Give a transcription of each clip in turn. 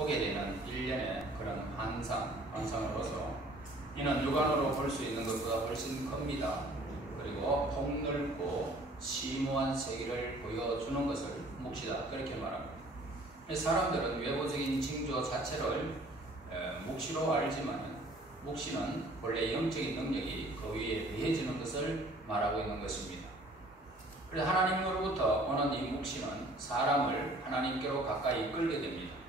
보게 되는 일련의 그런 환상으로서 이는 육안으로 볼 수 있는 것보다 훨씬 큽니다. 그리고 폭넓고 심오한 세계를 보여주는 것을 묵시다, 그렇게 말합니다. 사람들은 외부적인 징조 자체를 묵시로 알지만 묵시는 본래 영적인 능력이 그 위에 더해지는 것을 말하고 있는 것입니다. 그래서 하나님으로부터 오는 이 묵시는 사람을 하나님께로 가까이 이끌게 됩니다.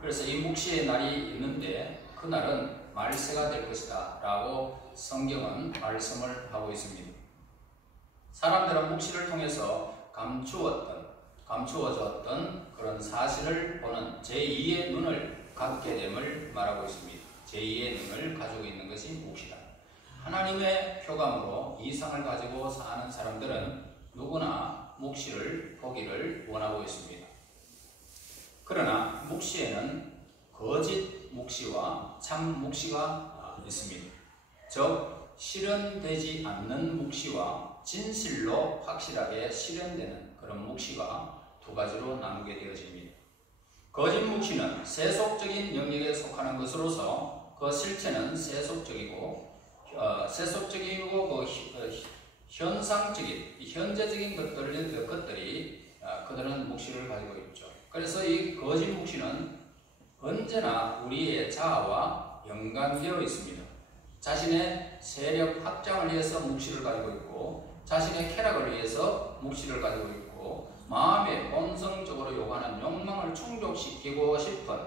그래서 이 묵시의 날이 있는데 그날은 말세가 될 것이다 라고 성경은 말씀을 하고 있습니다. 사람들은 묵시를 통해서 감추어졌던 그런 사실을 보는 제2의 눈을 갖게 됨을 말하고 있습니다. 제2의 눈을 가지고 있는 것이 묵시다. 하나님의 표감으로 이상을 가지고 사는 사람들은 누구나 묵시를 보기를 원하고 있습니다. 그러나 묵시에는 거짓 묵시와 참 묵시가 있습니다. 즉 실현되지 않는 묵시와 진실로 확실하게 실현되는 그런 묵시가 두 가지로 나누게 되어집니다. 거짓 묵시는 세속적인 영역에 속하는 것으로서 그 실체는 세속적이고 현재적인 것들이 그들은 묵시를 가지고 있죠. 그래서 이 거짓 묵시는 언제나 우리의 자아와 연관되어 있습니다. 자신의 세력 확장을 위해서 묵시를 가지고 있고, 자신의 쾌락을 위해서 묵시를 가지고 있고, 마음의 본성적으로 요구하는 욕망을 충족시키고 싶은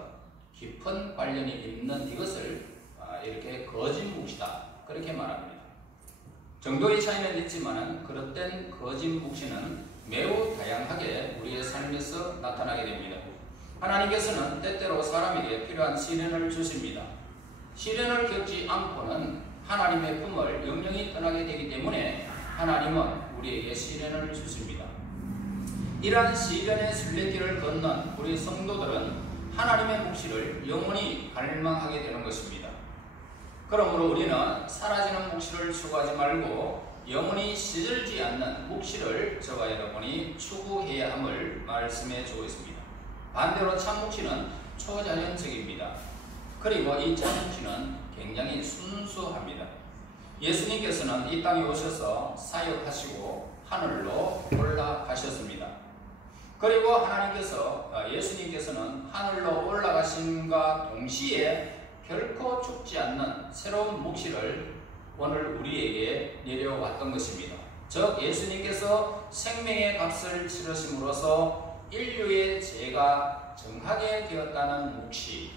깊은 관련이 있는 이것을 이렇게 거짓 묵시다, 그렇게 말합니다. 정도의 차이는 있지만 그릇된 거짓 묵시는 매우 다양하게 우리의 삶에서 나타나게 됩니다. 하나님께서는 때때로 사람에게 필요한 시련을 주십니다. 시련을 겪지 않고는 하나님의 품을 영영히 떠나게 되기 때문에 하나님은 우리에게 시련을 주십니다. 이러한 시련의 순례길을 걷는 우리 성도들은 하나님의 묵시를 영원히 갈망하게 되는 것입니다. 그러므로 우리는 사라지는 묵시를 추구하지 말고 영원히 시들지 않는 묵시를 저와 여러분이 추구해야 함을 말씀해 주고 있습니다. 반대로 참 묵시는 초자연적입니다. 그리고 이 참 묵시는 굉장히 순수합니다. 예수님께서는 이 땅에 오셔서 사역하시고 하늘로 올라가셨습니다. 그리고 예수님께서는 하늘로 올라가심과 동시에 결코 죽지 않는 새로운 묵시를 오늘 우리에게 내려왔던 것입니다. 즉 예수님께서 생명의 값을 치르심으로써 인류의 죄가 정하게 되었다는 묵시,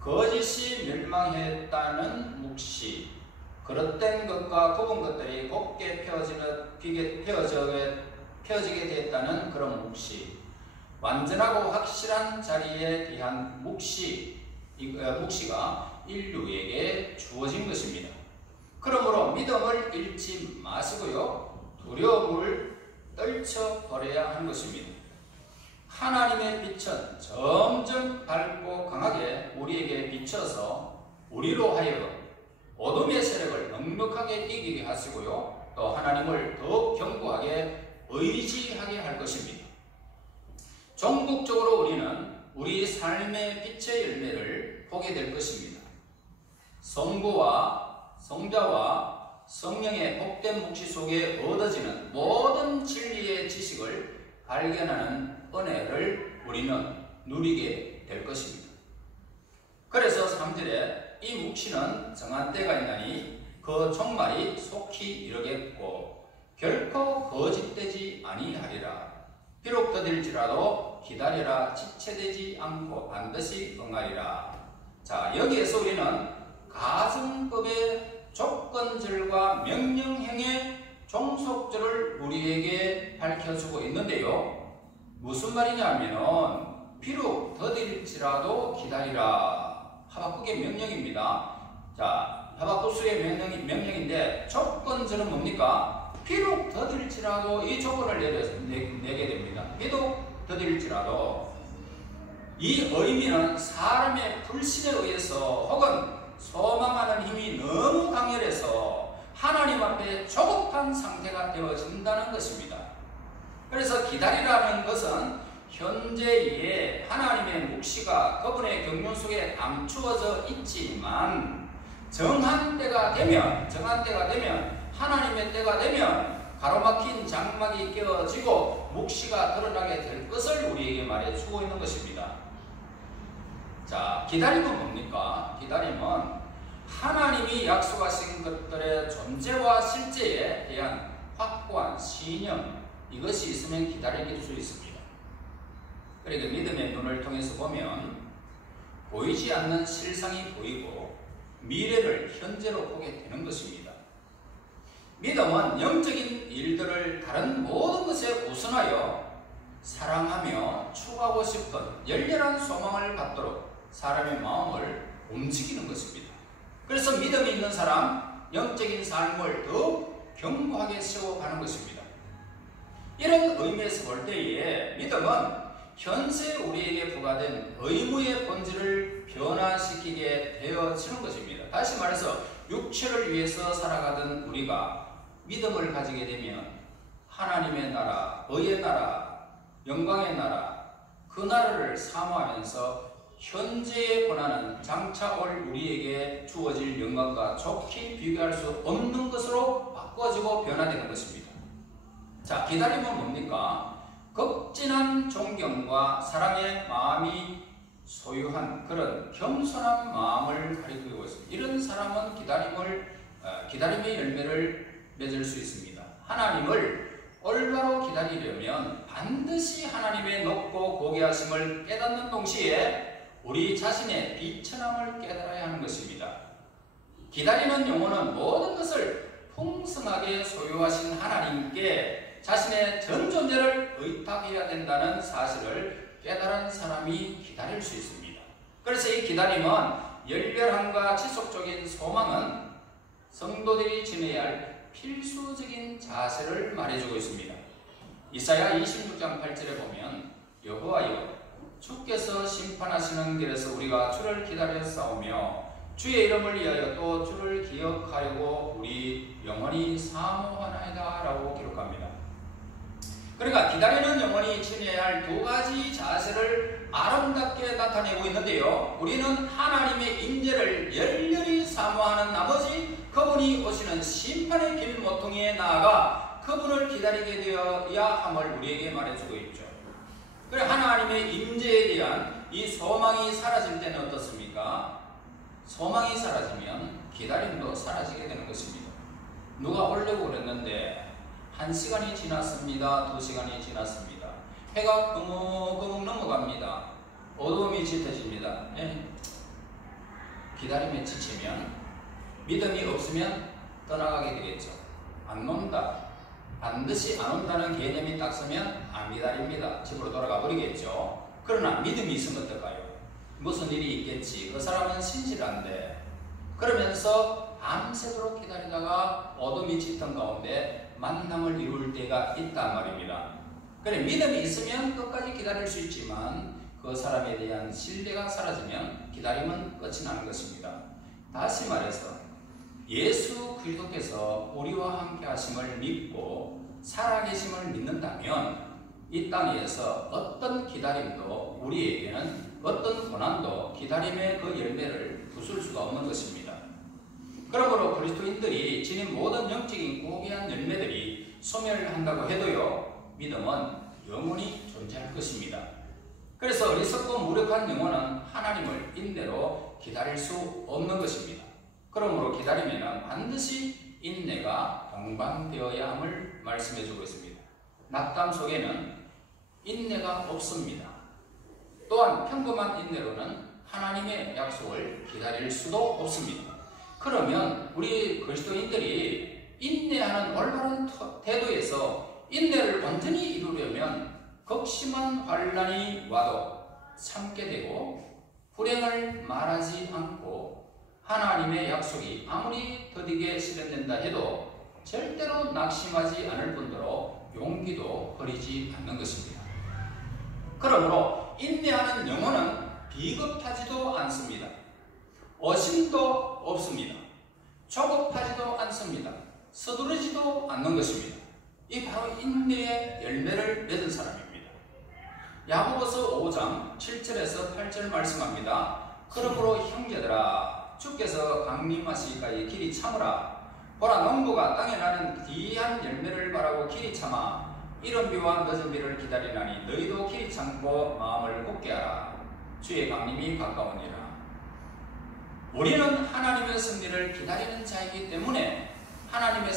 거짓이 멸망했다는 묵시, 그릇된 것과 굽은 것들이 곱게 펴지게 되었다는 그런 묵시, 완전하고 확실한 자리에 대한 묵시가 인류에게 주어진 것입니다. 그러므로 믿음을 잃지 마시고요, 두려움을 떨쳐버려야 하는 것입니다. 하나님의 빛은 점점 밝고 강하게 우리에게 비쳐서 우리로 하여금 어둠의 세력을 넉넉하게 이기게 하시고요, 또 하나님을 더욱 견고하게 의지하게 할 것입니다. 종국적으로 우리는 우리 삶의 빛의 열매를 보게 될 것입니다. 성부와 성자와 성령의 복된 묵시 속에 얻어지는 모든 진리의 지식을 발견하는 은혜를 우리는 누리게 될 것입니다. 그래서 3절에 이 묵시는 정한 때가 있나니 그 종말이 속히 이르겠고 결코 거짓되지 아니하리라. 비록 더딜지라도 기다려라. 지체되지 않고 반드시 응하리라. 자, 여기에서 우리는 가정법의 조건절과 명령형의 종속절을 우리에게 밝혀주고 있는데요, 무슨 말이냐 하면은 비록 더딜지라도 기다리라. 하박국의 명령입니다. 자, 하박국수의 명령인데 조건절은 뭡니까? 비록 더딜지라도 이 조건을 내게 됩니다. 비록 더딜지라도. 이 의미는 사람의 불신에 의해서 혹은 소망하는 힘이 너무 강렬해서 하나님 앞에 조급한 상태가 되어진다는 것입니다. 그래서 기다리라는 것은 현재의 하나님의 묵시가 그분의 경륜 속에 감추어져 있지만 정한 때가 되면 하나님의 때가 되면 가로막힌 장막이 깨어지고 묵시가 드러나게 될 것을 우리에게 말해주고 있는 것입니다. 자, 기다림은 뭡니까? 기다림은 하나님이 약속하신 것들의 존재와 실제에 대한 확고한 신념, 이것이 있으면 기다릴 수 있습니다. 그러니까 믿음의 눈을 통해서 보면 보이지 않는 실상이 보이고 미래를 현재로 보게 되는 것입니다. 믿음은 영적인 일들을 다른 모든 것에 우선하여 사랑하며 추구하고 싶은 열렬한 소망을 갖도록 사람의 마음을 움직이는 것입니다. 그래서 믿음이 있는 사람, 영적인 삶을 더욱 견고하게 세워가는 것입니다. 이런 의미에서 볼 때에 믿음은 현재 우리에게 부과된 의무의 본질을 변화시키게 되어지는 것입니다. 다시 말해서 육체를 위해서 살아가던 우리가 믿음을 가지게 되면 하나님의 나라, 의의 나라, 영광의 나라, 그 나라를 사모하면서 현재의 고난은 장차 올 우리에게 주어질 영광과 좋게 비교할 수 없는 것으로 바꿔지고 변화되는 것입니다. 자, 기다림은 뭡니까? 극진한 존경과 사랑의 마음이 소유한 그런 겸손한 마음을 가리키고 있습니다. 이런 사람은 기다림의 열매를 맺을 수 있습니다. 하나님을 올바로 기다리려면 반드시 하나님의 높고 고귀하심을 깨닫는 동시에 우리 자신의 비천함을 깨달아야 하는 것입니다. 기다리는 영혼은 모든 것을 풍성하게 소유하신 하나님께 자신의 전 존재를 의탁해야 된다는 사실을 깨달은 사람이 기다릴 수 있습니다. 그래서 이 기다림은 열렬함과 지속적인 소망은 성도들이 지내야 할 필수적인 자세를 말해주고 있습니다. 이사야 26장 8절에 보면 여호와여 주께서 심판하시는 길에서 우리가 주를 기다려 싸우며 주의 이름을 위하여 또 주를 기억하려고 우리 영원히 사모하나이다 라고 기록합니다. 그러니까 기다리는 영혼이 지내야 할 두 가지 자세를 아름답게 나타내고 있는데요. 우리는 하나님의 인재를 열렬히 사모하는 나머지 그분이 오시는 심판의 길 모퉁이에 나아가 그분을 기다리게 되어야 함을 우리에게 말해주고 있죠. 그래 하나님의 임재에 대한 이 소망이 사라질 때는 어떻습니까? 소망이 사라지면 기다림도 사라지게 되는 것입니다. 누가 오려고 그랬는데 1시간이 지났습니다. 2시간이 지났습니다. 해가 거뭇거뭇 넘어갑니다. 어두움이 짙어집니다. 기다림에 지치면 믿음이 없으면 떠나가게 되겠죠. 안 온다. 반드시 안 온다는 개념이 딱 서면 안 기다립니다. 집으로 돌아가 버리겠죠. 그러나 믿음이 있으면 어떨까요? 무슨 일이 있겠지. 그 사람은 신실한데. 그러면서 밤새도록 기다리다가 어둠이 짙은 가운데 만남을 이룰 때가 있단 말입니다. 그래 믿음이 있으면 끝까지 기다릴 수 있지만 그 사람에 대한 신뢰가 사라지면 기다림은 끝이 나는 것입니다. 다시 말해서 예수 그리스도께서 우리와 함께 하심을 믿고 살아계심을 믿는다면 이 땅에서 어떤 기다림도 우리에게는 어떤 고난도 기다림의 그 열매를 부술 수가 없는 것입니다. 그러므로 그리스도인들이 지닌 모든 영적인 고귀한 열매들이 소멸한다고 해도요, 믿음은 영원히 존재할 것입니다. 그래서 어리석고 무력한 영혼은 하나님을 인내로 기다릴 수 없는 것입니다. 그러므로 기다리면 반드시 인내가 동반되어야 함을 말씀해주고 있습니다. 낙담 속에는 인내가 없습니다. 또한 평범한 인내로는 하나님의 약속을 기다릴 수도 없습니다. 그러면 우리 그리스도인들이 인내하는 올바른 태도에서 인내를 온전히 이루려면 극심한 환난이 와도 참게 되고 불행을 말하지 않고 하나님의 약속이 아무리 더디게 실현된다 해도 절대로 낙심하지 않을 뿐더러 용기도 버리지 않는 것입니다. 그러므로 인내하는 영혼은 비겁하지도 않습니다. 어심도 없습니다. 조급하지도 않습니다. 서두르지도 않는 것입니다. 이 바로 인내의 열매를 맺은 사람입니다. 야고보서 5장 7절에서 8절 말씀합니다. 그러므로 형제들아 주께서 강림하시기까지 길이 참으라. 보라 농부가 땅에 나는 귀한 열매를 바라고 길이 참아 이른 비와 늦은 비를 기다리나니 너희도 길이 참고 마음을 굳게 하라. 주의 강림이 가까우니라. 우리는 하나님의 승리를 기다리는 자이기 때문에 하나님의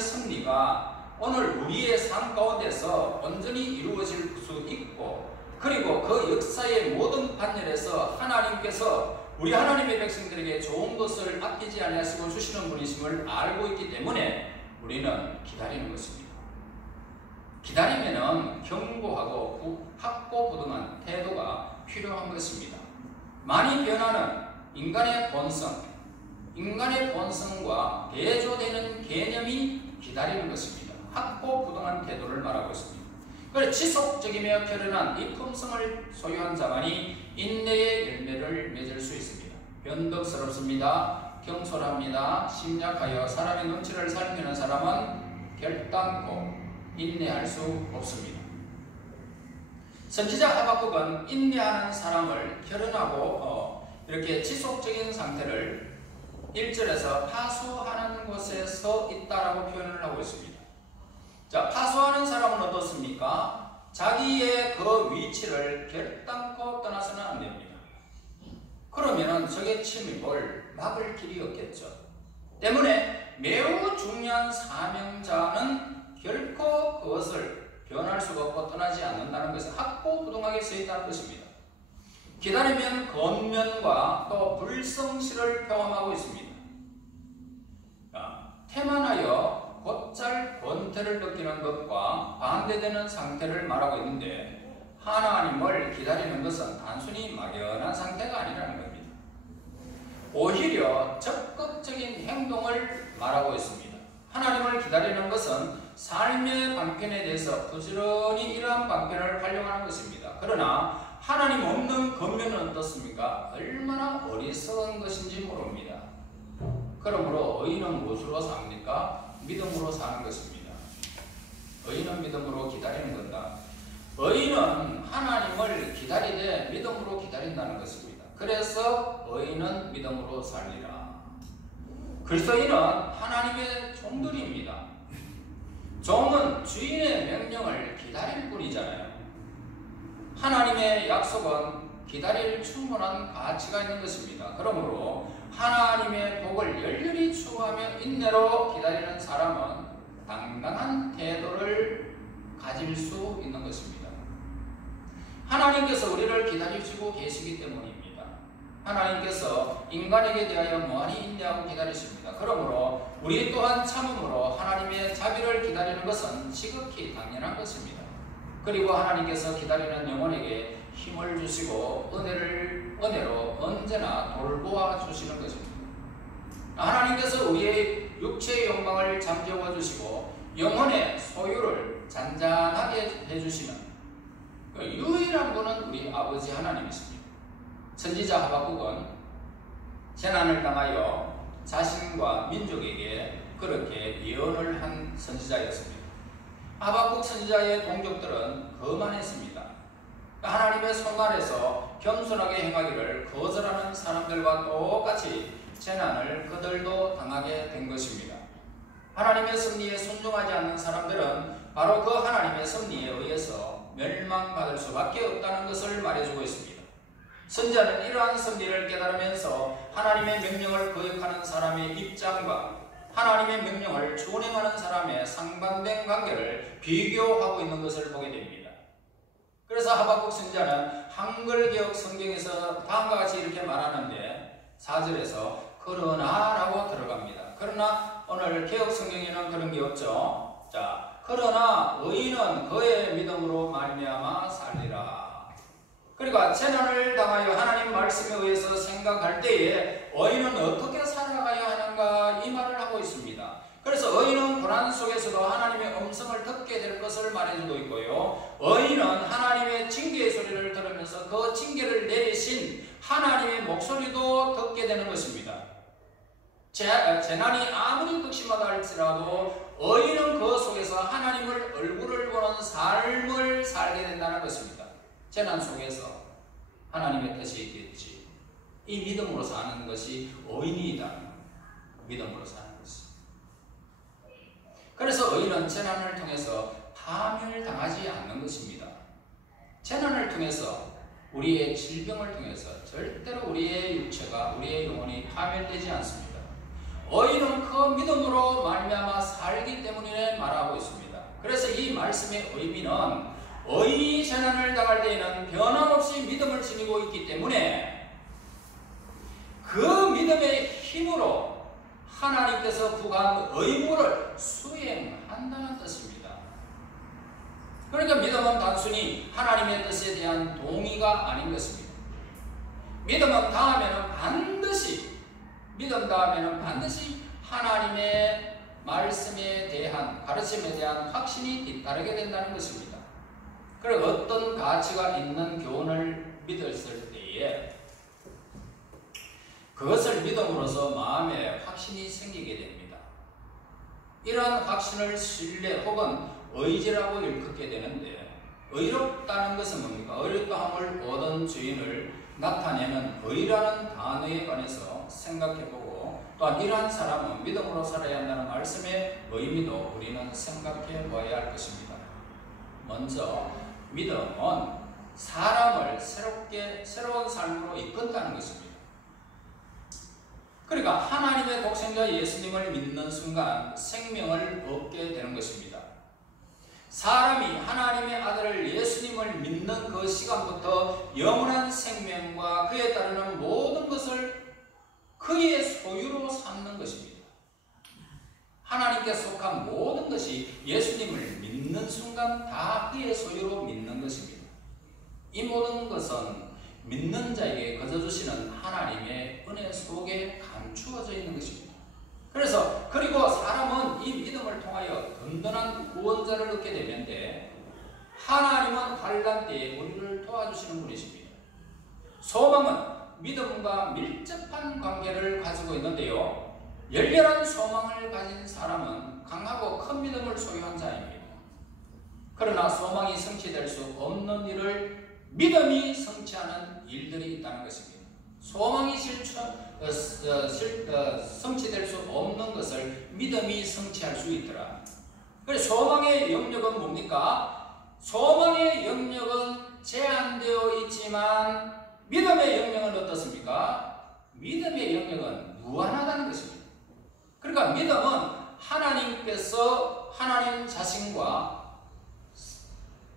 승리가 오늘 우리의 삶 가운데서 온전히 이루어질 수 있고, 그리고 그 역사의 모든 판결에서 하나님께서 우리 하나님의 백성들에게 좋은 것을 아끼지 아니하시고 주시는 분이심을 알고 있기 때문에 우리는 기다리는 것입니다. 기다리면은 견고하고 확고부동한 태도가 필요한 것입니다. 많이 변하는 인간의 본성과 대조되는 개념이 기다리는 것입니다. 확고부동한 태도를 말하고 있습니다. 그래서 지속적이며 결연한 이 품성을 소유한 자만이 인내의 열매를 맺을 수 있습니다. 변덕스럽습니다. 경솔합니다. 심약하여 사람의 눈치를 살피는 사람은 결단코 인내할 수 없습니다. 선지자 하박국은 인내하는 사람을 결연하고 이렇게 지속적인 상태를 1절에서 파수하는 곳에 서 있다라고 표현을 하고 있습니다. 자, 파수하는 사람은 어떻습니까? 자기의 그 위치를 결단코 떠나서는 안 됩니다. 그러면은 적의 침입을 막을 길이 없겠죠. 때문에 매우 중요한 사명자는 결코 그것을 변할 수가 없고 떠나지 않는다는 것은 확고부동하게 서 있다는 것입니다. 기다리면 권면과 또 불성실을 경험하고 있습니다. 태만하여 곧잘 권태를 느끼는 것과 반대되는 상태를 말하고 있는데, 하나님을 기다리는 것은 단순히 막연한 상태가 아니라는 겁니다. 오히려 적극적인 행동을 말하고 있습니다. 하나님을 기다리는 것은 삶의 방편에 대해서 부지런히 이러한 방편을 활용하는 것입니다. 그러나 하나님 없는 권면은 어떻습니까? 얼마나 어리석은 것인지 모릅니다. 그러므로 의인은 무엇으로 삽니까? 믿음으로 사는 것입니다. 의인은 믿음으로 기다리는 건다. 의인은 하나님을 기다리되 믿음으로 기다린다는 것입니다. 그래서 의인은 믿음으로 살리라. 그리스도인은 하나님의 종들입니다. 종은 주인의 명령을 기다릴 뿐이잖아요. 하나님의 약속은 기다릴 충분한 가치가 있는 것입니다. 그러므로 하나님의 복을 열렬히 추구하며 인내로 기다리는 사람은 당당한 태도를 가질 수 있는 것입니다. 하나님께서 우리를 기다리시고 계시기 때문입니다. 하나님께서 인간에게 대하여 무한히 인내하고 기다리십니다. 그러므로 우리 또한 참음으로 하나님의 자비를 기다리는 것은 지극히 당연한 것입니다. 그리고 하나님께서 기다리는 영혼에게 힘을 주시고 은혜로 언제나 돌보아 주시는 것입니다. 하나님께서 우리의 육체의 욕망을 잠재워 주시고 영혼의 소유를 잔잔하게 해주시는 그 유일한 분은 우리 아버지 하나님이십니다. 선지자 하박국은 재난을 당하여 자신과 민족에게 그렇게 예언을 한 선지자였습니다. 하박국 선지자의 동족들은 거만했습니다. 하나님의 손 아래서 겸손하게 행하기를 거절하는 사람들과 똑같이 재난을 그들도 당하게 된 것입니다. 하나님의 섭리에 순종하지 않는 사람들은 바로 그 하나님의 섭리에 의해서 멸망받을 수밖에 없다는 것을 말해주고 있습니다. 선지자는 이러한 섭리를 깨달으면서 하나님의 명령을 거역하는 사람의 입장과 하나님의 명령을 준행하는 사람의 상반된 관계를 비교하고 있는 것을 보게 됩니다. 그래서 하박국 선지자는 한글개혁 성경에서 다음과 같이 이렇게 말하는데 4절에서 그러나라고 들어갑니다. 그러나 오늘 개혁 성경에는 그런 게 없죠. 자, 그러나 의인은 그의 믿음으로 말미암아 살리라. 그러니까 재난을 당하여 하나님 말씀에 의해서 생각할 때에 의인은 어떻게 살아가야 하는가 이 말을 하고 있습니다. 그래서 의인은 고난 속에서도 하나님의 음성을 듣게 될 것을 말해주고 있고요. 의인은 하나님의 징계의 소리를 들으면서 그 징계를 내리신 하나님의 목소리도 듣게 되는 것입니다. 재난이 아무리 극심하다 할지라도 의인은 그 속에서 하나님을 얼굴을 보는 삶을 살게 된다는 것입니다. 재난 속에서 하나님의 뜻이 있겠지. 이 믿음으로 사는 것이 의인이다. 믿음으로 사는 것이. 그래서 의인은 재난을 통해서 파멸당하지 않는 것입니다. 재난을 통해서, 우리의 질병을 통해서 절대로 우리의 육체가, 우리의 영혼이 파멸되지 않습니다. 의인은 그 믿음으로 말미암아 살기 때문에 말하고 있습니다. 그래서 이 말씀의 의미는 의인이 재난을 당할 때에는 변함없이 믿음을 지니고 있기 때문에 그 믿음의 힘으로 하나님께서 부과한 의무를 수행한다는 뜻입니다. 그러니까 믿음은 단순히 하나님의 뜻에 대한 동의가 아닌 것입니다. 믿음 다음에는 반드시 하나님의 말씀에 대한, 가르침에 대한 확신이 뒤따르게 된다는 것입니다. 그리고 어떤 가치가 있는 교훈을 믿었을 때에 그것을 믿음으로써 마음에 확신이 생기게 됩니다. 이러한 확신을 신뢰 혹은 의지라고 일컫게 되는데, 의롭다는 것은 뭡니까? 의롭다함을 얻은 주인을 나타내는 의라는 단어에 관해서 생각해보고, 또한 이러한 사람은 믿음으로 살아야 한다는 말씀의 의미도 우리는 생각해 보아야 할 것입니다. 먼저 믿음은 사람을 새로운 삶으로 이끈다는 것입니다. 그러니까 하나님의 독생자 예수님을 믿는 순간 생명을 얻게 되는 것입니다. 사람이 하나님의 아들 예수님을 믿는 그 시간부터 영원한 생명과 그에 따르는 모든 것을 그의 소유로 삼는 것입니다. 하나님께 속한 모든 것이 예수님을 믿는 순간 다 그의 소유로 믿는 것입니다. 이 모든 것은 믿는 자에게 거저주시는 하나님의 은혜 속에 감추어져 있는 것입니다. 그리고 사람은 이 믿음을 통하여 든든한 구원자를 얻게 되는데, 하나님은 환난 때에 우리를 도와주시는 분이십니다. 소망은 믿음과 밀접한 관계를 가지고 있는데요, 열렬한 소망을 가진 사람은 강하고 큰 믿음을 소유한 자입니다. 그러나 소망이 성취될 수 없는 일을 믿음이 성취하는 일들이 있다는 것입니다. 소망이 성취될 수 없는 것을 믿음이 성취할 수 있더라. 그래서 소망의 영역은 뭡니까? 소망의 영역은 제한되어 있지만 믿음의 영역은 어떻습니까? 믿음의 영역은 무한하다는 것입니다. 그러니까 믿음은 하나님께서 하나님 자신과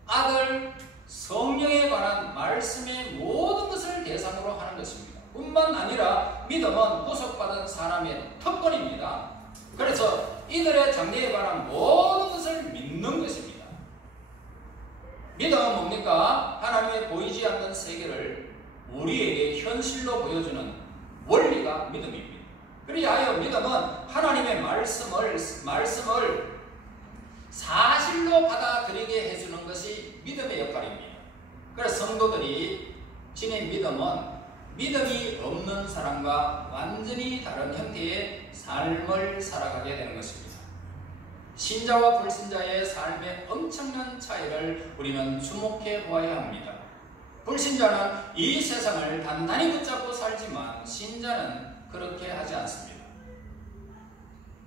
아들 성령에 관한 말씀의 모든 것을 대상으로 하는 것입니다. 뿐만 아니라 믿음은 구속받은 사람의 특권입니다. 그래서 이들의 장래에 관한 모든 것을 믿는 것입니다. 믿음은 뭡니까? 하나님의 보이지 않는 세계를 우리에게 현실로 보여주는 원리가 믿음입니다. 그리하여 믿음은 하나님의 말씀을 사실로 받아들이게 해주는 것이 믿음의 역할입니다. 그래서 성도들이 지닌 믿음은 믿음이 없는 사람과 완전히 다른 형태의 삶을 살아가게 되는 것입니다. 신자와 불신자의 삶의 엄청난 차이를 우리는 주목해 보아야 합니다. 불신자는 이 세상을 단단히 붙잡고 살지만 신자는 그렇게 하지 않습니다.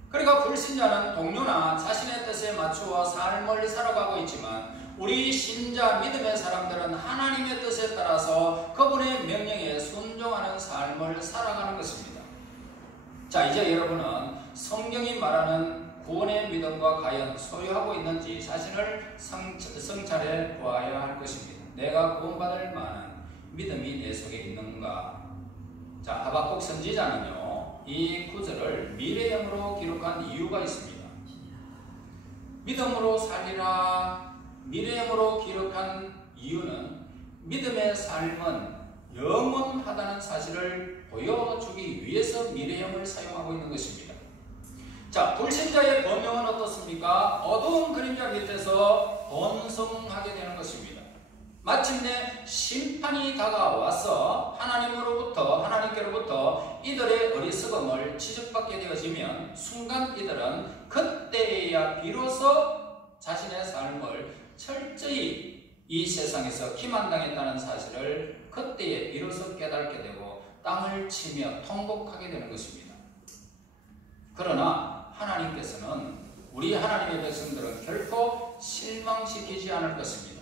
그러니까 불신자는 동료나 자신의 뜻에 맞추어 삶을 살아가고 있지만, 우리 신자 믿음의 사람들은 하나님의 뜻에 따라서 그분의 명령에 순종하는 삶을 살아가는 것입니다. 자, 이제 여러분은 성경이 말하는 구원의 믿음과 과연 소유하고 있는지 자신을 성찰해 보아야 할 것입니다. 내가 구원받을 만한 믿음이 내 속에 있는가? 자, 하박국 선지자는요, 이 구절을 미래형으로 기록한 이유가 있습니다. 믿음으로 살리라, 미래형으로 기록한 이유는 믿음의 삶은 영원하다는 사실을 보여주기 위해서 미래형을 사용하고 있는 것입니다. 자, 불신자의 본명은 어떻습니까? 어두운 그림자 밑에서 번성하게 되는 것입니다. 마침내 심판이 다가와서 하나님께로부터 이들의 어리석음을 지적받게 되어지면 순간 이들은 그때야 비로소 자신의 삶을 철저히 이 세상에서 기만당했다는 사실을 그때에 비로소 깨닫게 되고 땅을 치며 통곡하게 되는 것입니다. 그러나 하나님께서는 우리 하나님의 백성들은 결코 실망시키지 않을 것입니다.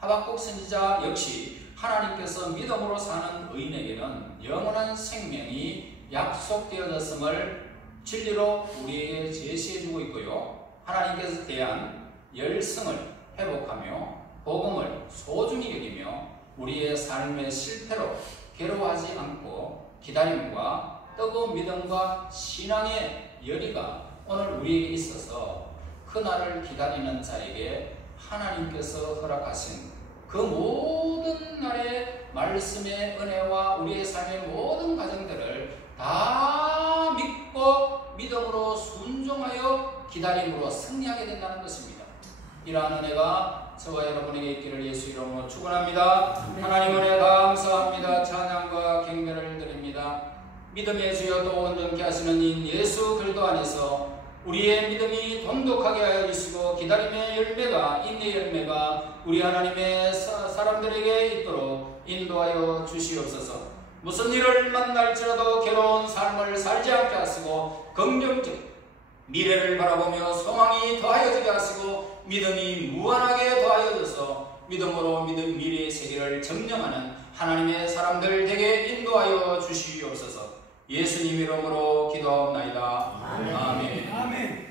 하박국 선지자 역시 하나님께서 믿음으로 사는 의인에게는 영원한 생명이 약속되어졌음을 진리로 우리에게 제시해주고 있고요. 하나님께서 대한 열성을 회복하며 복음을 소중히 여기며 우리의 삶의 실패로 괴로워하지 않고 기다림과 뜨거운 믿음과 신앙의 열의가 오늘 우리에게 있어서 그날을 기다리는 자에게 하나님께서 허락하신 그 모든 날의 말씀의 은혜와 우리의 삶의 모든 과정들을 다 믿고 믿음으로 순종하여 기다림으로 승리하게 된다는 것입니다. 이러한 은혜가 저와 여러분에게 있기를 예수 이름으로 축원합니다. 하나님 은혜 감사합니다. 찬양과 경배를 드립니다. 믿음의 주여 또 온전케 하시는 인 예수 그리스도 안에서 우리의 믿음이 돈독하게 하여 주시고 기다림의 열매가 인내의 열매가 우리 하나님의 사람들에게 있도록 인도하여 주시옵소서. 무슨 일을 만날지라도 괴로운 삶을 살지 않게 하시고 긍정적 미래를 바라보며 소망이 더하여지게 하시고 믿음이 무한하게 더하여져서 믿음으로 미래의 세계를 점령하는 하나님의 사람들 되게 인도하여 주시옵소서. 예수님 이름으로 기도하옵나이다. 아멘. 아멘.